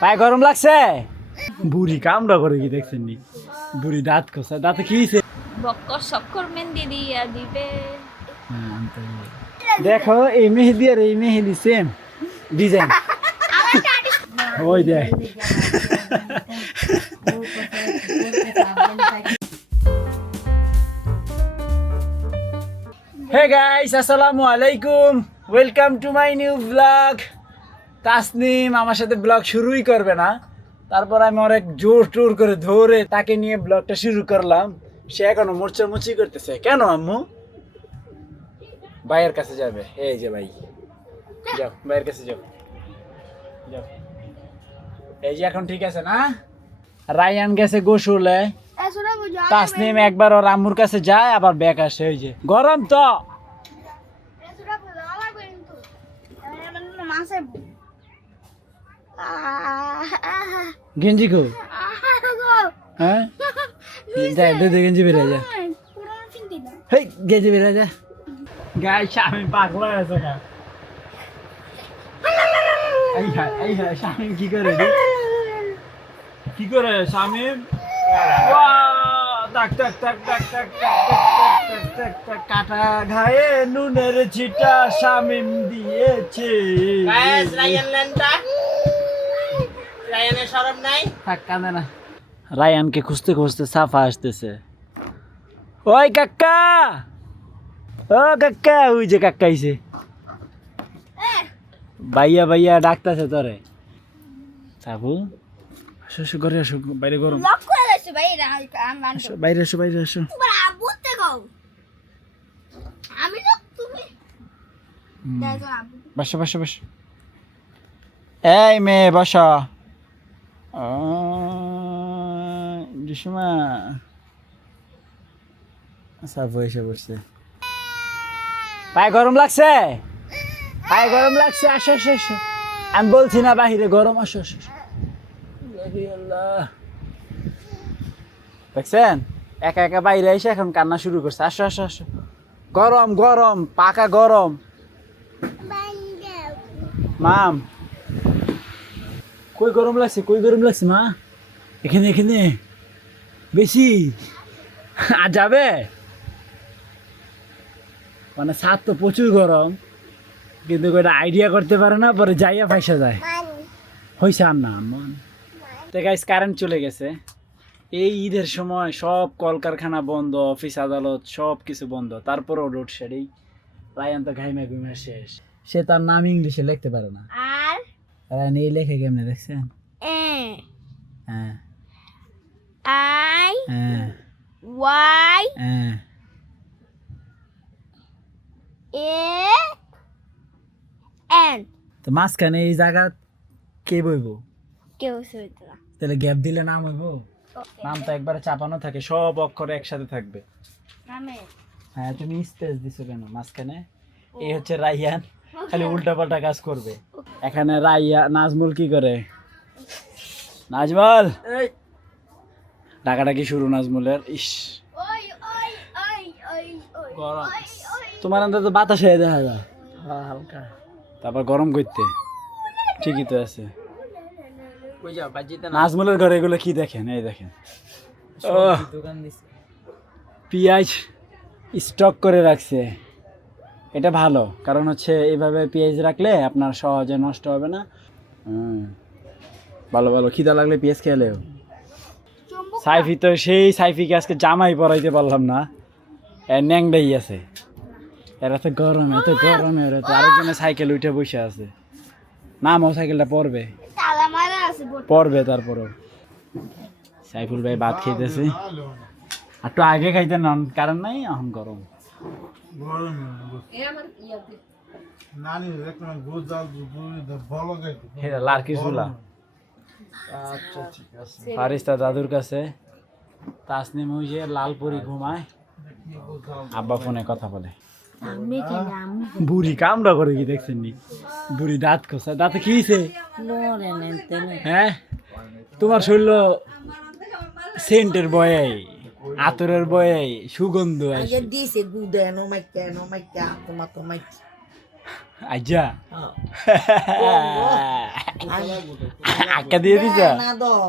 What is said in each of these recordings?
পায়ে গরম লাগছে? বুড়ি কামড়া করে কি দেখছেন নি? বুড়ি দাঁত খোসা, দাঁতে কি হয়েছে? বক্কর সক্কর মেহেন্দি দিয়া দিবে। দেখো এই মেহেদি আর এই মেহেদি সেম ডিজাইন। ওই দেখ। হে গাইস, আসসালামু আলাইকুম, welcome to my new blog. Tasnim আমার সাথে ব্লগ শুরুই করবে না, তারপর আমি অনেক জোর টোর করে ধরে তাকে নিয়ে ব্লগটা শুরু করলাম। সে এখনো মোচড়ামুচি করতেছে। কেন আম্মু? ভাইয়ের কাছে যাবে। এই যে ভাই, যাও ভাইয়ের কাছে যাও, যাও। এই যে এখন ঠিক আছে না? রায়ান গেছে গোসলে, তাসনিম একবার ওর আম্মুর কাছে যায় আবার ব্যাক আসে। ওই যে গরম তো। গেঞ্জি কো? হ্যাঁ গেঞ্জি বেড়ে যা, হেই গেঞ্জি বেড়ে যা। গাই স্বামী পাগলা আছে গা। এই স্বামী কি করে রে? কি করে স্বামী? টাক টাক টাক টাক টাক টাক টাক, কাটা ঘায়ে নুনের ছিটা শামিম দিয়েছে। রায়ানকে খুঁজতে খুঁজতে সাফা আসতেছে। ওই কাকা, ও কাকা, ওই যে কাকা আইছে। ভাইয়া ভাইয়া ডাকতেছে তোরে। সাবু আসো ঘরে আসো, বাইরে গরম। আসো বাইরে আসো, বাইরে আসো। বসো বসো বসো। এই মেয়ে বসো। ডিসমা সাবু এসে বসছে। পায়ে গরম লাগছে? পায়ে গরম লাগছে? আসো আসো আসো। আমি বলছি না বাহিরে গরম, আসো আসো। দেখছেন একা একা বাইরে এসে এখন কান্না শুরু করছে। আসো আসো আসো, গরম গরম, পাকা গরম। মাম কই গরম লাগছে? কই গরম লাগছে মা? এখানে এখানে বেশি আর যাবে মানে ছাদ তো প্রচুর গরম, কিন্তু ওটা আইডিয়া করতে পারে না, পরে যাইয়া পয়সা যায় হয়েছে। আর না মন তো গাইস, কারেন্ট চলে গেছে। এই ঈদের সময় সব কলকারখানা বন্ধ, অফিস আদালত সব কিছু বন্ধ, তারপরও রোড শেডিং। রায়ান তো ঘাইমা ঘুমে শেষ। সে তার নাম ইংলিশে লিখতে পারে না। আর রায়ান এই লেখে কেমনে দেখছেন? হ্যাঁ আই হ্যাঁ ওয়াই হ্যাঁ এ এন। তো মাঝখানে এই জায়গা কে বইব? কেউ শুনতো না। তাহলে গ্যাপ দিলে নাম হইব? নাম তো একবারে চাপানো থাকে, সব অক্ষর একসাথে থাকবে। হ্যাঁ, তুমি স্পেস দিছো কেন মাঝখানে? এই হচ্ছে রাইয়ান, খালি উল্টা পাল্টা কাজ করবে। এখানে রাইয়া নাজমুল কি করে? নাজমুল ডাকাডাকি শুরু নাজমুলের। ইস গরম, তোমার আন্দাজ তো বাতাস হয়ে দেখা যায় হালকা, তারপর গরম করতে ঠিকই তো আছে। নাজমুলের ঘরে এগুলো কি দেখেন? এই দেখেন পেঁয়াজ স্টক করে রাখছে। এটা ভালো, কারণ হচ্ছে এইভাবে পেঁয়াজ রাখলে আপনার সহজে নষ্ট হবে না। ভালো ভালো, খিদা লাগলে পেঁয়াজ খেলেও। সাইফি তো সেই, সাইফিকে আজকে জামাই পরাইতে পারলাম না, ন্যাংডাই আছে। এরা তো গরম, এত গরমে ওরা তো আরেকজনের সাইকেল উঠে বসে আছে। নামও সাইকেলটা পড়বে পড়বে তারপরও। সাইফুল ভাই ভাত খাইতেছে, একটু আগে খাইতে নন, কারণ নাই এখন গরম। ফারিস্তা দাদুর কাছে, তাসনিম ওই যে লালপুরি ঘুমায়, আব্বা ফোনে কথা বলে। বুড়ি কামড়া করে কি দেখছেন নি? বুড়ি দাঁত খোসা, দাঁতে কি হয়েছে? হ্যাঁ, তোমার শরীর সেন্টের বয়ে, আতরের বয়ে, সুগন্ধ আজ্জা আক্কা দিয়ে দিছ না দাও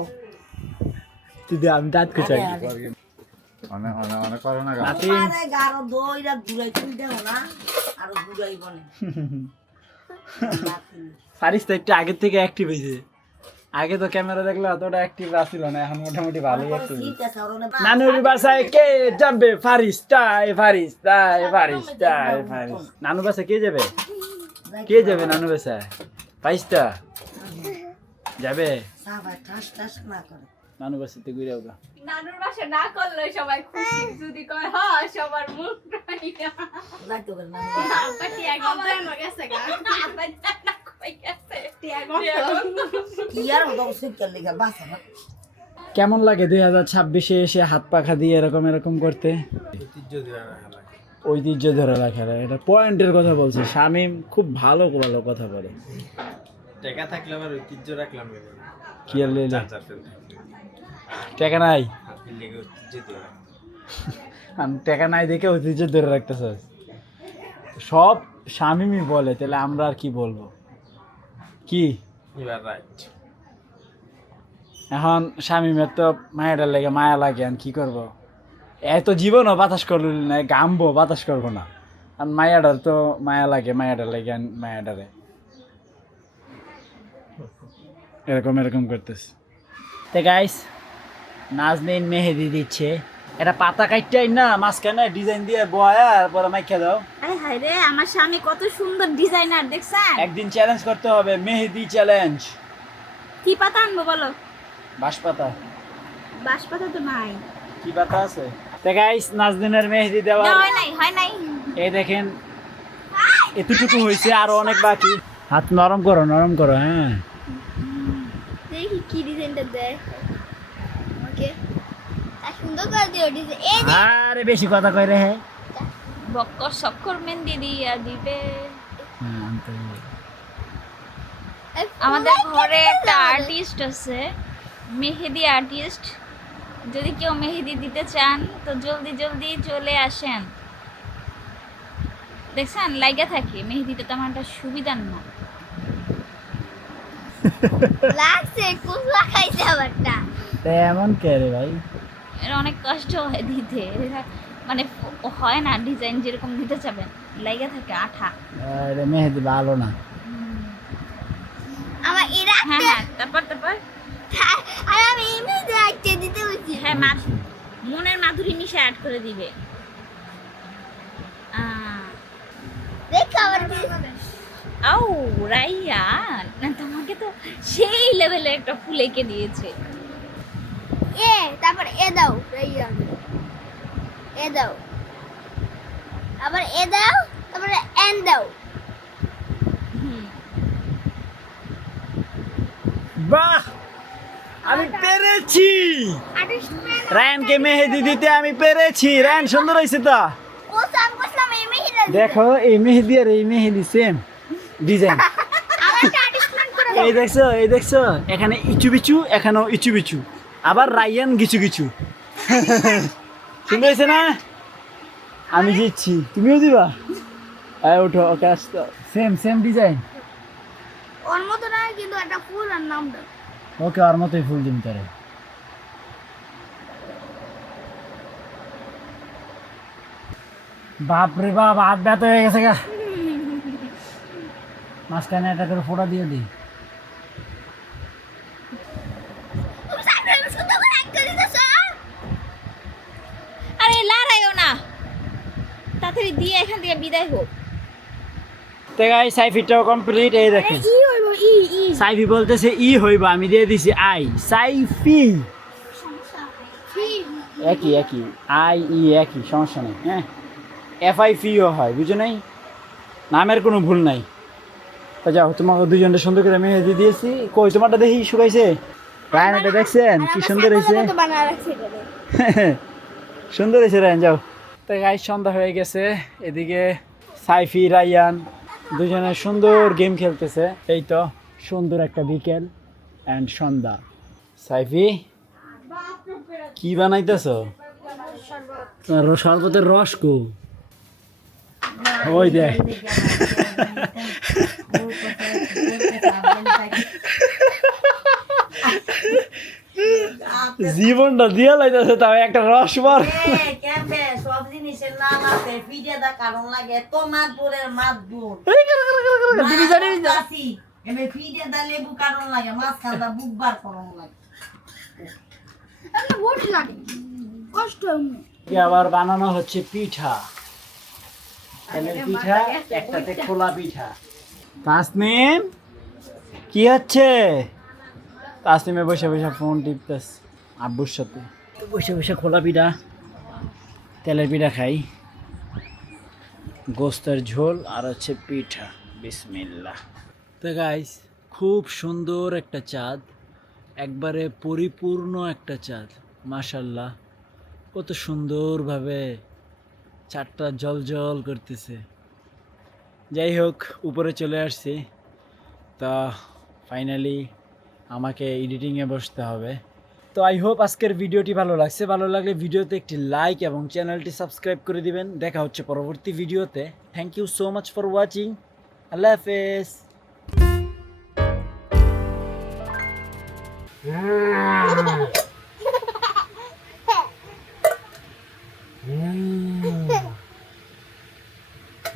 তুই দে, আমি দাঁত কুচাই অনেক অনেক অনেক করো না গা। নাতি আরে গারো দইরা ঘুরাই তুই দাও না আর ঘুরাই বনে ফারিস তো একটু আগের থেকে অ্যাক্টিভ হয়েছে। আগে তো ক্যামেরা দেখলে অতটা অ্যাক্টিভ আসছিল না, এখন মোটামুটি ভালোই অ্যাক্টিভ। নানুর বাসায় কে যাবে? ফারিস টাই ফারিস টাই ফারিস টাই ফারিস। নানু বাসায় কে যাবে? কে যাবে নানু বাসায়? ফারিসটা যাবে সাবাই ঠাস ঠাস না করে নানু বাসাতে ঘুরে ওগা। নানুর বাসা না করলে সবাই খুশি, যদি কয় হ্যাঁ সবার মুখ যাইতো করে না কি আর দাও সুইকার লেগা বাসা না কেমন লাগে 2026-এ এসে হাত পাখা দিয়ে এরকম এরকম করতে? ঐতিহ্য ধরে রাখা, এটা পয়েন্টের কথা বলছে শামীম, খুব ভালো ভালো কথা বলে। টাকা থাকলে আবার ঐতিহ্য রাখলাম কেন? কি আর লইলে চার্জার ফেলতে টাকা নাই, এর লেগে ঐতিহ্য দিয়ে রাখলাম। আমি টাকা নাই দেখে ঐতিহ্য ধরে রাখতেছে। সব শামীমই বলে, তাহলে আমরা আর কি বলবো? কি এবার রাইট এখন শামীমের তো মায়ের লেগে মায়া লাগে, আর কি করবো? এত জীবনও বাতাস করলো না, গামবো বাতাস করবো না। আর মায়াডার তো মায়া লাগে, মায়াডার লাগে মায়াডারে এরকম এরকম করতেছে। তো গাইস নাজনীন মেহেদি দিচ্ছে, এটা পাতা কাটটাই না মাঝখানে ডিজাইন দিয়ে বয়া পরে মাইখা দাও। আরে হায় রে, আমার স্বামী কত সুন্দর ডিজাইনার দেখছেন? একদিন চ্যালেঞ্জ করতে হবে, মেহেদি চ্যালেঞ্জ। কি পাতা আনবো বলো? বাঁশ পাতা। বাঁশ পাতা তো নাই। কি পাতা আছে? তো গাইস নাজনীনের মেহেদি দেওয়া হয় নাই, হয় নাই। এই দেখেন এতটুকু হয়েছে, আরো অনেক বাকি। হাত নরম করো, নরম করো। হ্যাঁ দেখি কি ডিজাইনটা দেয় ওকে। আর সুন্দর করে দিও ডিজাইন। এই যে আরে বেশি কথা কই রে। হ্যাঁ বক্কর সক্কর মেহেদি দিয়া দিবে। আমাদের ঘরে একটা আর্টিস্ট আছে, মেহেদি আর্টিস্ট। যদি কেউ মেহেদি দিতে চান তো জলদি জলদি চলে আসেন। দেখছেন লাগা থাকে, মেহেদিটা তেমন একটা সুবিধার না। লাগছে কুসলা খাইছে আবারটা। এমন কে রে ভাই? এর অনেক কষ্ট হয় দিতে, মানে হয় না ডিজাইন যেরকম দিতে চাবেন, লাগা থাকে আঠা। আরে মেহেদি ভালো না আমার এরা হ্যাঁ হ্যাঁ তারপর আর আমি এমনি রাখতে দিতে বলছি। হ্যাঁ মনের মাধুরী নিশা অ্যাড করে দিবে। দেখ আবার আও রাইয়ান, না তোমাকে তো সেই লেভেলে একটা ফুল এঁকে দিয়েছে। এ তারপর এ দাও রাইয়ান, এ দাও, আবার এ দাও, তারপরে এন দাও। বাহ, আমি পেরেছি। রায়ানকে মেহেদি দিতে আমি পেরেছি। রায়ান সুন্দর হয়েছে তো। ও সাম কসলাম এই মেহেদি দেখো এই মেহেদি আর এই মেহেদি সেম ডিজাইন। আমারটা অ্যাডজাস্টমেন্ট করে এই দেখছো, এই দেখছো, এখানে ইচু বিচু, এখানেও ইচু বিচু, আবার রায়ান কিছু কিছু। সুন্দর হয়েছে না? আমি জিতছি, তুমিও দিবা। আয় ওঠো, ওকে আসতো। Same same design. ওর মতো না, কিন্তু একটা ফুল আর নাম দাও। ওকে আর মতোই ফুল দিন তারে। বাপরে বাপ, হাত ব্যথা হয়ে গেছে গা। মাঝখানে একটা করে ফোঁটা দিয়ে দিই। তুমি সামনে সুন্দর করে অ্যাক্ট করে দিতেছ। আরে লড়াইও না, তাড়াতাড়ি দিয়ে এখান থেকে বিদায় হোক। তো গাইস সাইফিটাও কমপ্লিট। এই দেখেন ই হইব, ই ই সাইফি বলতেছে ই হইব, আমি দিয়ে দিছি আই। সাইফি একই একই, আই ই একই, সমস্যা নেই। হ্যাঁ FIFO হয়, বুঝো নাই? নামের কোনো ভুল নাই। তা যাও, তোমাকে দুজনটা সুন্দর করে মেহেদি দিয়েছি। কই তোমারটা দেখি শুকাইছে? রায়ন এটা দেখছেন কি সুন্দর হয়েছে? সুন্দর হয়েছে রায়ন, যাও। তো গাইস সন্ধ্যা হয়ে গেছে, এদিকে সাইফি রায়ান দুজনে সুন্দর গেম খেলতেছে। এই তো সুন্দর একটা বিকেল অ্যান্ড সন্ধ্যা। সাইফি কি বানাইতেছো? শরবতের রস কো? ওই দেখ জীবনটা দিয়া লাইতেছে তাও একটা রস পর কেমবে সব জিনিসের নাম আছে পিঠে দা কারণ লাগে তোমার পুরের মাছ বুট এমনি পিঠে দা লেবু কারণ লাগে মাছ খান্দা বুকবার কারণ লাগে বহুত লাগে কষ্ট আবার বানানো হচ্ছে পিঠা তেলের পিঠা একটাতে খোলা পিঠা তাসনিম কি হচ্ছে তাসনিমে বসে বসে ফোন টিপতেস আব্বুর সাথে বসে বসে খোলা পিঠা তেলের পিঠা খাই গোস্তের ঝোল আর হচ্ছে পিঠা বিসমিল্লাহ। তো গাইস খুব সুন্দর একটা চাঁদ, একবারে পরিপূর্ণ একটা চাঁদ, মাশাল্লাহ কত সুন্দরভাবে চাঁদটা জল জল করতেছে। যাই হোক উপরে চলে আসছি, তা ফাইনালি আমাকে এডিটিংয়ে বসতে হবে। তো আই হোপ আজকের ভিডিওটি ভালো লাগছে, ভালো লাগলে ভিডিওতে একটি লাইক এবং চ্যানেলটি সাবস্ক্রাইব করে দিবেন। দেখা হচ্ছে পরবর্তী ভিডিওতে। Thank you so much for watching. আল্লাহ হাফেজ।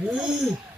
Mm.